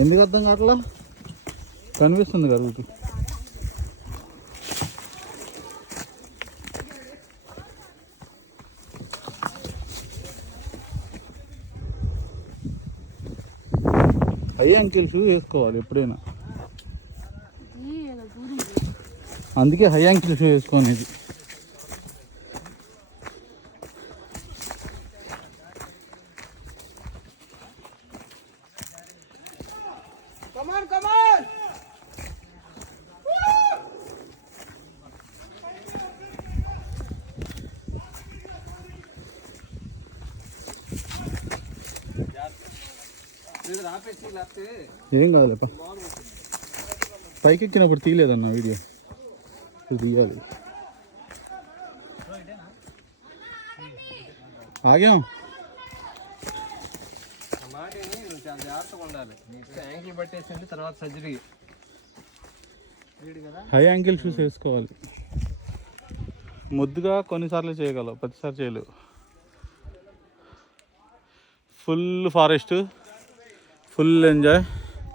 ఎందుకు అర్థం కావట్లా? కనిపిస్తుంది కదా మీకు. హై యాంకిల్ షూ వేసుకోవాలి ఎప్పుడైనా, అందుకే హై యాంకిల్ షూ వేసుకోనేది. ఏం కాదులేపా, పైకి ఎక్కినప్పుడు తీయలేదన్న వీడియో, తీయాలి. ఆగాం. చాలా జాగ్రత్తగా ఉండాలి. యాంకిల్ పట్టేసింది, తర్వాత సర్జరీ. హై యాంకిల్ షూస్ వేసుకోవాలి. ముద్దుగా కొన్నిసార్లు చేయగలవు, ప్రతిసారి చేయలేవు. Full forest, full enjoy.